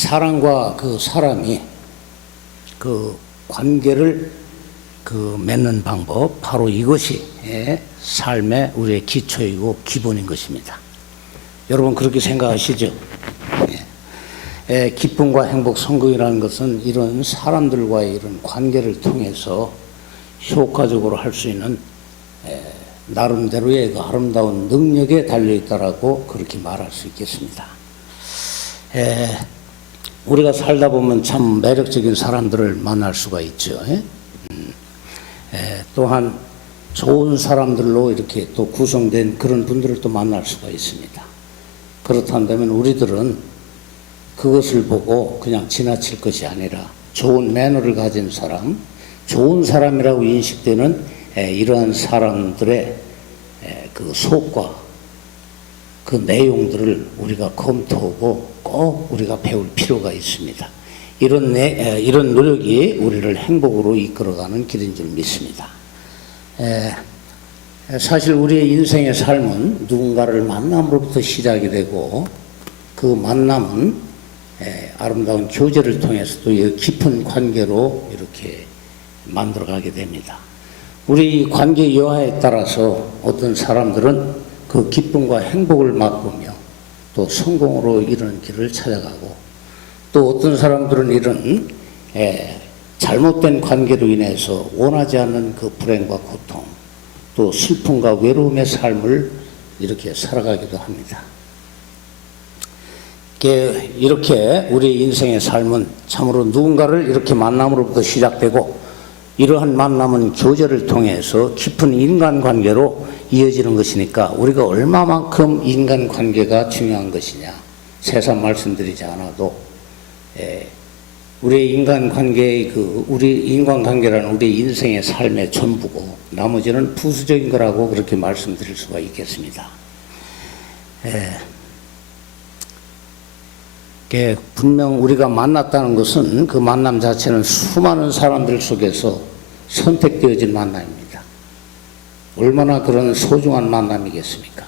사람과 그 사람이 그 관계를 맺는 방법, 바로 이것이 삶의 우리의 기초이고 기본인 것입니다. 여러분 그렇게 생각하시죠? 기쁨과 행복, 성공이라는 것은 이런 사람들과의 이런 관계를 통해서 효과적으로 할 수 있는 나름대로의 그 아름다운 능력에 달려있다라고 그렇게 말할 수 있겠습니다. 우리가 살다 보면 참 매력적인 사람들을 만날 수가 있죠. 또한 좋은 사람들로 이렇게 또 구성된 그런 분들을 또 만날 수가 있습니다. 그렇다면 우리들은 그것을 보고 그냥 지나칠 것이 아니라 좋은 매너를 가진 사람, 좋은 사람이라고 인식되는 이러한 사람들의 그 속과 그 내용들을 우리가 검토하고 꼭 우리가 배울 필요가 있습니다. 이런 노력이 우리를 행복으로 이끌어가는 길인 줄 믿습니다. 사실 우리의 인생의 삶은 누군가를 만남으로부터 시작이 되고 그 만남은 아름다운 교제를 통해서 또 깊은 관계로 이렇게 만들어가게 됩니다. 우리 관계 여하에 따라서 어떤 사람들은 그 기쁨과 행복을 맛보며 또 성공으로 이런 길을 찾아가고, 또 어떤 사람들은 이런 잘못된 관계로 인해서 원하지 않는 그 불행과 고통, 또 슬픔과 외로움의 삶을 이렇게 살아가기도 합니다. 이렇게 우리 인생의 삶은 참으로 누군가를 이렇게 만남으로부터 시작되고, 이러한 만남은 교제를 통해서 깊은 인간관계로 이어지는 것이니까 우리가 얼마만큼 인간관계가 중요한 것이냐, 새삼 말씀드리지 않아도 우리의 인간관계의 우리 인간관계라는 우리 인생의 삶의 전부고 나머지는 부수적인 거라고 그렇게 말씀드릴 수가 있겠습니다. 분명 우리가 만났다는 것은 그 만남 자체는 수많은 사람들 속에서 선택되어진 만남입니다. 얼마나 그런 소중한 만남이겠습니까?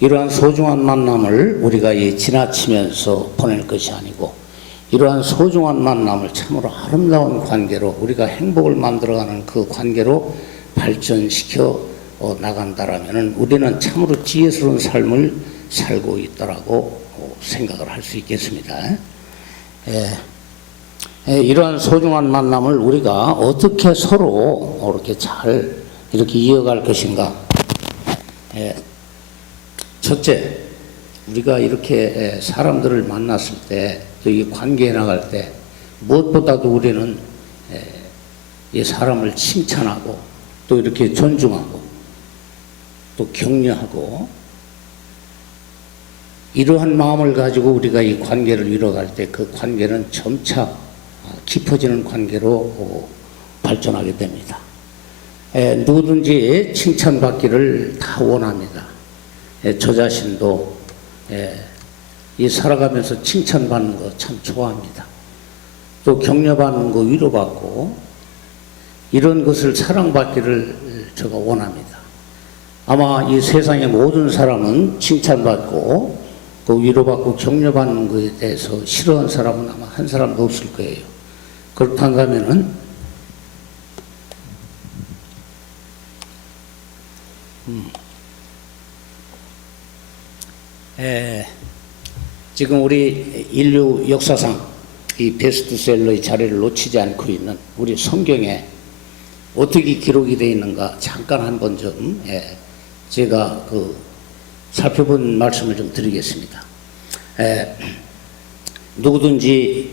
이러한 소중한 만남을 우리가 지나치면서 보낼 것이 아니고, 이러한 소중한 만남을 참으로 아름다운 관계로, 우리가 행복을 만들어가는 그 관계로 발전시켜 나간다라면 우리는 참으로 지혜스러운 삶을 살고 있다라고 생각을 할 수 있겠습니다. 이러한 소중한 만남을 우리가 어떻게 서로 이렇게 잘 이렇게 이어갈 것인가. 첫째, 우리가 이렇게 사람들을 만났을 때, 또 이 관계에 나갈 때 무엇보다도 우리는 이 사람을 칭찬하고 또 이렇게 존중하고 또 격려하고, 이러한 마음을 가지고 우리가 이 관계를 이뤄갈 때 그 관계는 점차 깊어지는 관계로 발전하게 됩니다. 누구든지 칭찬받기를 다 원합니다. 저 자신도 이 살아가면서 칭찬받는 거 참 좋아합니다. 또 격려받는 거, 위로받고, 이런 것을 사랑받기를 제가 원합니다. 아마 이 세상의 모든 사람은 칭찬받고 그 위로받고 격려받는 것에 대해서 싫어하는 사람은 아마 한 사람도 없을 거예요. 그렇다면은 지금 우리 인류 역사상 이 베스트셀러의 자리를 놓치지 않고 있는 우리 성경에 어떻게 기록이 되어 있는가 잠깐 한번 좀 제가 살펴본 말씀을 좀 드리겠습니다. 누구든지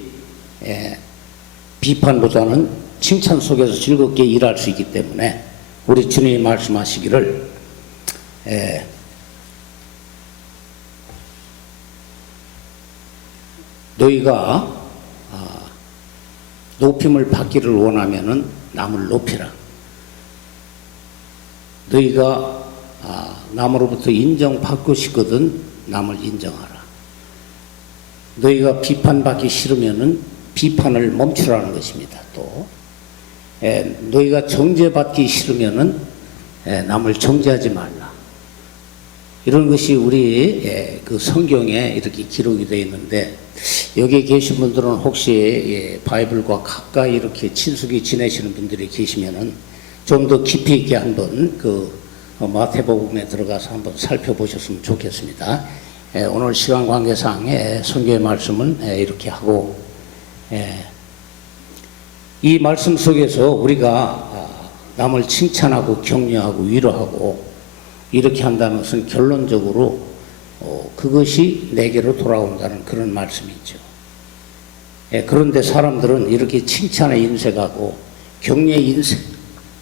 비판보다는 칭찬 속에서 즐겁게 일할 수 있기 때문에 우리 주님이 말씀하시기를 너희가 높임을 받기를 원하면은 남을 높이라. 너희가 남으로부터 인정받고 싶거든 남을 인정하라. 너희가 비판받기 싫으면은 비판을 멈추라는 것입니다. 또 너희가 정죄받기 싫으면은 남을 정죄하지 말라. 이런 것이 우리 그 성경에 이렇게 기록이 되어 있는데, 여기 계신 분들은 혹시 바이블과 가까이 이렇게 친숙히 지내시는 분들이 계시면은 좀 더 깊이 있게 한번 그 마태복음에 들어가서 한번 살펴보셨으면 좋겠습니다. 오늘 시간 관계상 성경의 말씀은 이렇게 하고, 이 말씀 속에서 우리가 남을 칭찬하고 격려하고 위로하고 이렇게 한다는 것은 결론적으로 그것이 내게로 돌아온다는 그런 말씀이죠. 그런데 사람들은 이렇게 칭찬에 인색하고 격려에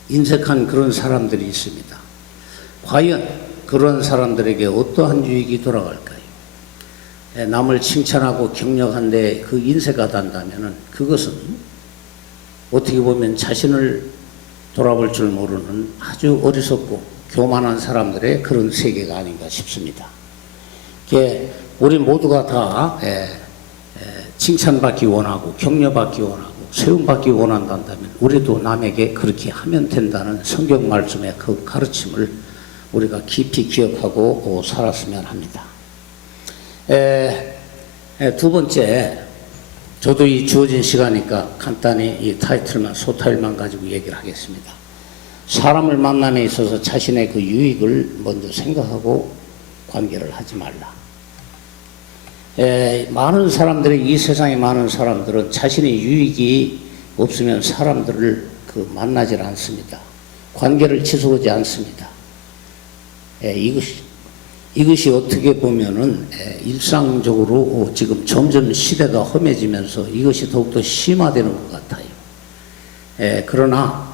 인색한 그런 사람들이 있습니다. 과연 그런 사람들에게 어떠한 유익이 돌아갈까요? 남을 칭찬하고 격려한데 그 인색하다면 그것은 어떻게 보면 자신을 돌아볼 줄 모르는 아주 어리석고 교만한 사람들의 그런 세계가 아닌가 싶습니다. 우리 모두가 다 칭찬받기 원하고 격려받기 원하고 세움받기 원한다면 우리도 남에게 그렇게 하면 된다는 성경 말씀의 그 가르침을 우리가 깊이 기억하고 살았으면 합니다. 두 번째, 저도 이 주어진 시간이니까 간단히 이 소타일만 가지고 얘기를 하겠습니다. 사람을 만남에 있어서 자신의 그 유익을 먼저 생각하고 관계를 하지 말라. 많은 사람들이, 이 세상에 많은 사람들은 자신의 유익이 없으면 사람들을 만나질 않습니다. 관계를 지속하지 않습니다. 이것이 어떻게 보면은 일상적으로 지금 점점 시대가 험해지면서 이것이 더욱더 심화되는 것 같아요. 그러나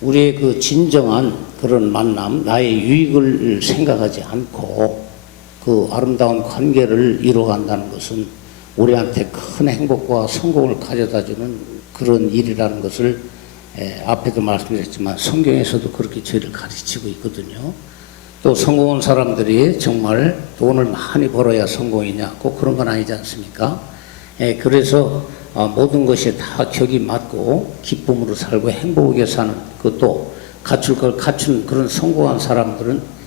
우리의 그 진정한 그런 만남, 나의 유익을 생각하지 않고 그 아름다운 관계를 이루어간다는 것은 우리한테 큰 행복과 성공을 가져다주는 그런 일이라는 것을 앞에도 말씀드렸지만 성경에서도 그렇게 저희를 가르치고 있거든요. 또 성공한 사람들이 정말 돈을 많이 벌어야 성공이냐, 꼭 그런 건 아니지 않습니까? 그래서 모든 것이 다 격이 맞고 기쁨으로 살고 행복하게 사는, 그것도 갖출 걸 갖춘 그런 성공한 사람들은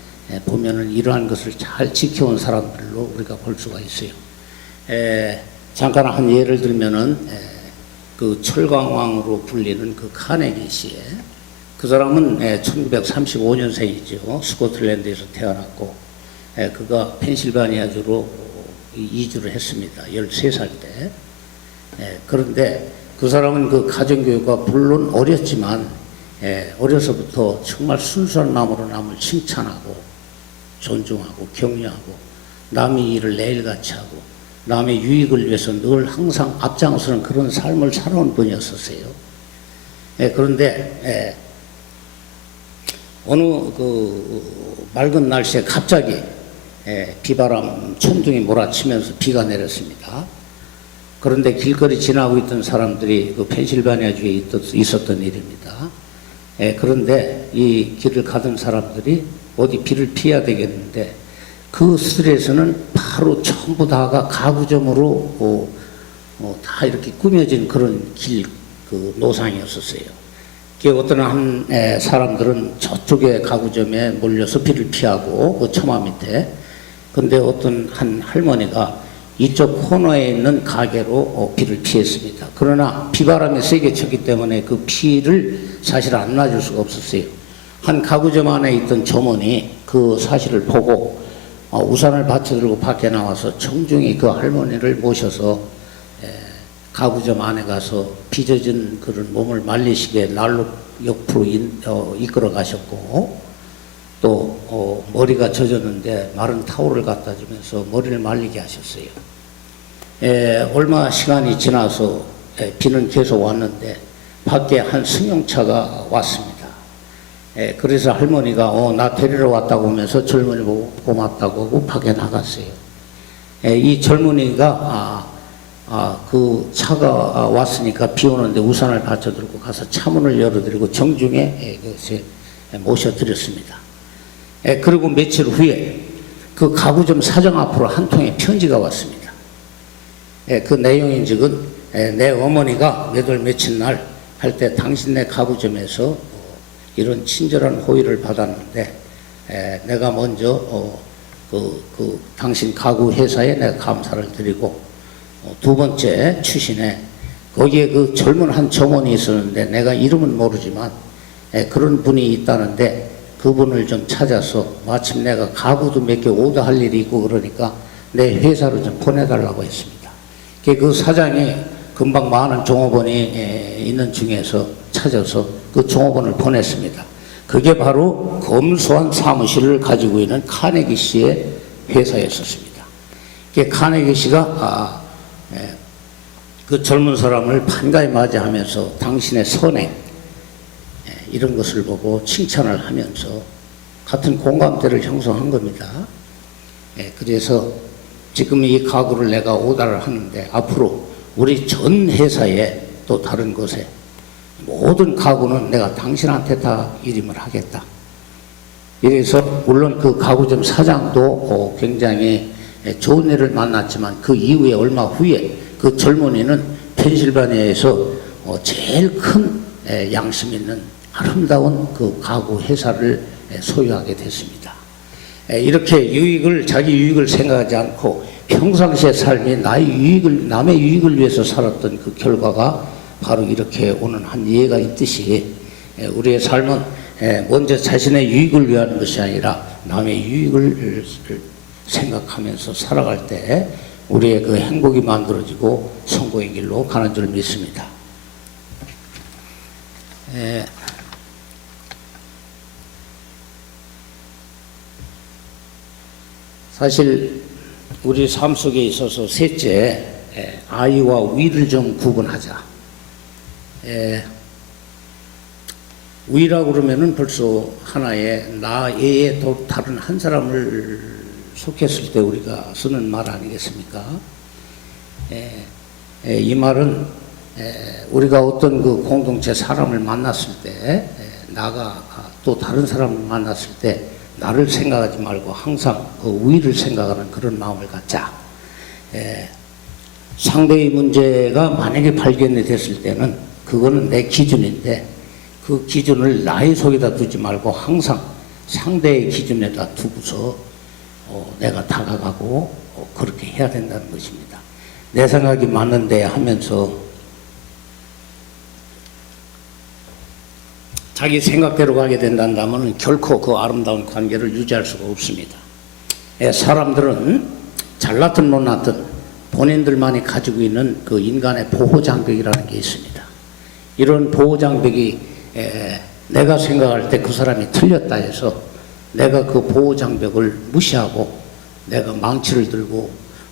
보면은 이러한 것을 잘 지켜온 사람들로 우리가 볼 수가 있어요. 잠깐 한 예를 들면은 그 철강왕으로 불리는 그 카네기 씨의, 그 사람은 1935년생이죠. 스코틀랜드에서 태어났고, 그가 펜실바니아주로 이주를 했습니다. 13살 때. 그런데 그 사람은 그 가정교육과 물론 어렸지만, 어려서부터 정말 순수한 마음으로 남을 칭찬하고, 존중하고, 격려하고, 남의 일을 내일같이 하고, 남의 유익을 위해서 늘 항상 앞장서는 그런 삶을 살아온 분이었었어요. 그런데, 어느 맑은 날씨에 갑자기 비바람, 천둥이 몰아치면서 비가 내렸습니다. 그런데 길거리 지나고 있던 사람들이 그 펜실바니아주에 있었던 일입니다. 그런데 이 길을 가던 사람들이 어디 비를 피해야 되겠는데 그 스트레스는 바로 전부 다가 가구점으로 다 이렇게 꾸며진 그런 그 노상이었었어요. 어떤 한 사람들은 저쪽에 가구점에 몰려서 비를 피하고 그 처마 밑에, 근데 어떤 한 할머니가 이쪽 코너에 있는 가게로 비를 피했습니다. 그러나 비바람이 세게 쳤기 때문에 그 피를 사실 안 놔줄 수가 없었어요. 한 가구점 안에 있던 점원이 그 사실을 보고 우산을 받쳐들고 밖에 나와서 정중히 그 할머니를 모셔서 가구점 안에 가서 빚어진 그런 몸을 말리시게 날로 옆으로 이끌어 가셨고, 또 머리가 젖었는데 마른 타올을 갖다 주면서 머리를 말리게 하셨어요. 얼마 시간이 지나서 비는 계속 왔는데 밖에 한 승용차가 왔습니다. 그래서 할머니가 나 데리러 왔다고 하면서 젊은이 보고 고맙다고 하고 밖에 나갔어요. 이 젊은이가 그 차가 왔으니까 비 오는데 우산을 받쳐들고 가서 차문을 열어드리고 정중에 모셔드렸습니다. 그리고 며칠 후에 그 가구점 사장 앞으로 한 통의 편지가 왔습니다. 그 내용인즉은 내 어머니가 몇 월 며칠 날 할 때 당신네 가구점에서 이런 친절한 호의를 받았는데 내가 먼저 당신 가구 회사에 내가 감사를 드리고, 두 번째 추신에 거기에 그 젊은 한 점원이 있었는데 내가 이름은 모르지만 그런 분이 있다는데 그분을 좀 찾아서, 마침 내가 가구도 몇 개 오더할 일이 있고 그러니까 내 회사로 좀 보내달라고 했습니다. 그 사장이 금방 많은 종업원이 있는 중에서 찾아서 그 종업원을 보냈습니다. 그게 바로 검소한 사무실을 가지고 있는 카네기 씨의 회사였었습니다. 카네기 씨가 그 젊은 사람을 반가이 맞이하면서 당신의 선행 이런 것을 보고 칭찬을 하면서 같은 공감대를 형성한 겁니다. 그래서 지금 이 가구를 내가 오다를 하는데 앞으로 우리 전 회사에 또 다른 곳에 모든 가구는 내가 당신한테 다 일임을 하겠다. 이래서 물론 그 가구점 사장도 굉장히 좋은 일을 만났지만 그 이후에 얼마 후에 그 젊은이는 펜실바니아에서 제일 큰 양심 있는 아름다운 그 가구 회사를 소유하게 됐습니다. 이렇게 자기 유익을 생각하지 않고 평상시의 삶이 남의 유익을 위해서 살았던 그 결과가 바로 이렇게 오는 한 예가 있듯이, 우리의 삶은 먼저 자신의 유익을 위한 것이 아니라 남의 유익을 생각하면서 살아갈 때 우리의 그 행복이 만들어지고 성공의 길로 가는 줄 믿습니다. 사실 우리 삶 속에 있어서 셋째, 아이와 위를 좀 구분하자. 위라고 그러면은 벌써 하나의 나 외에 또 다른 한 사람을 속했을 때 우리가 쓰는 말 아니겠습니까? 이 말은 우리가 어떤 그 공동체 사람을 만났을 때, 나가 또 다른 사람을 만났을 때 나를 생각하지 말고 항상 그 위를 생각하는 그런 마음을 갖자. 상대의 문제가 만약에 발견이 됐을 때는 그거는 내 기준인데 그 기준을 나의 속에다 두지 말고 항상 상대의 기준에다 두고서 내가 다가가고 그렇게 해야 된다는 것입니다. 내 생각이 맞는데 하면서 자기 생각대로 가게 된다면 결코 그 아름다운 관계를 유지할 수가 없습니다. 사람들은 잘났든 못났든 본인들만이 가지고 있는 그 인간의 보호장벽이라는 게 있습니다. 이런 보호장벽이 내가 생각할 때 그 사람이 틀렸다 해서 내가 그 보호장벽을 무시하고 내가 망치를 들고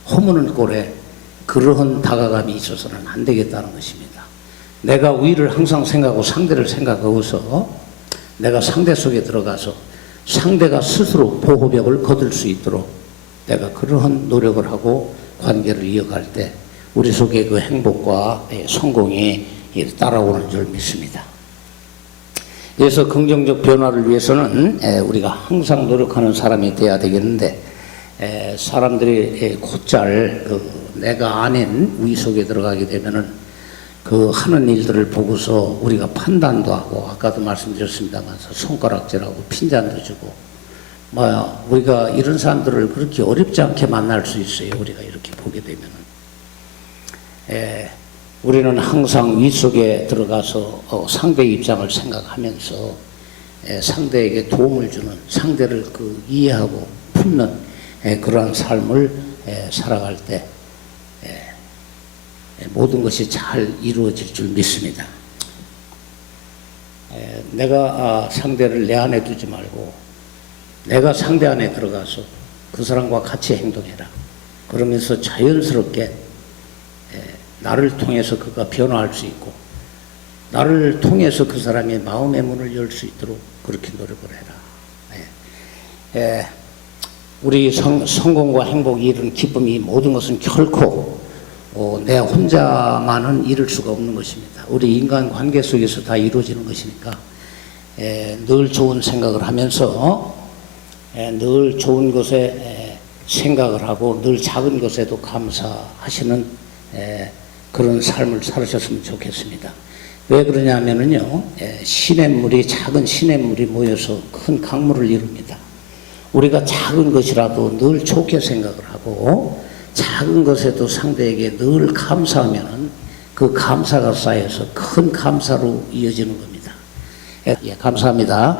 허무는 꼴에 그러한 다가감이 있어서는 안 되겠다는 것입니다. 내가 위를 항상 생각하고 상대를 생각하고서 내가 상대 속에 들어가서 상대가 스스로 보호벽을 거둘 수 있도록 내가 그러한 노력을 하고 관계를 이어갈 때 우리 속에 그 행복과 성공이 따라오는 줄 믿습니다. 그래서 긍정적 변화를 위해서는 우리가 항상 노력하는 사람이 돼야 되겠는데, 사람들이 곧잘 내가 아닌 위 속에 들어가게 되면은 그 하는 일들을 보고서 우리가 판단도 하고, 아까도 말씀드렸습니다만 손가락질하고 핀잔도 주고, 우리가 이런 사람들을 그렇게 어렵지 않게 만날 수 있어요. 우리가 이렇게 보게 되면은. 우리는 항상 위 속에 들어가서 상대의 입장을 생각하면서 상대에게 도움을 주는, 상대를 이해하고 품는 그러한 삶을 살아갈 때 모든 것이 잘 이루어질 줄 믿습니다. 내가 상대를 내 안에 두지 말고 내가 상대 안에 들어가서 그 사람과 같이 행동해라. 그러면서 자연스럽게 나를 통해서 그가 변화할 수 있고 나를 통해서 그 사람의 마음의 문을 열 수 있도록 그렇게 노력을 해라. 우리 성공과 행복이 이룬 기쁨이 모든 것은 결코 내 혼자만은 이룰 수가 없는 것입니다. 우리 인간 관계 속에서 다 이루어지는 것이니까 늘 좋은 생각을 하면서 늘 좋은 것에 생각을 하고 늘 작은 것에도 감사하시는 그런 삶을 살으셨으면 좋겠습니다. 왜 그러냐면은요, 작은 시냇물이 모여서 큰 강물을 이룹니다. 우리가 작은 것이라도 늘 좋게 생각을 하고 작은 것에도 상대에게 늘 감사하면은 그 감사가 쌓여서 큰 감사로 이어지는 겁니다. 예, 감사합니다.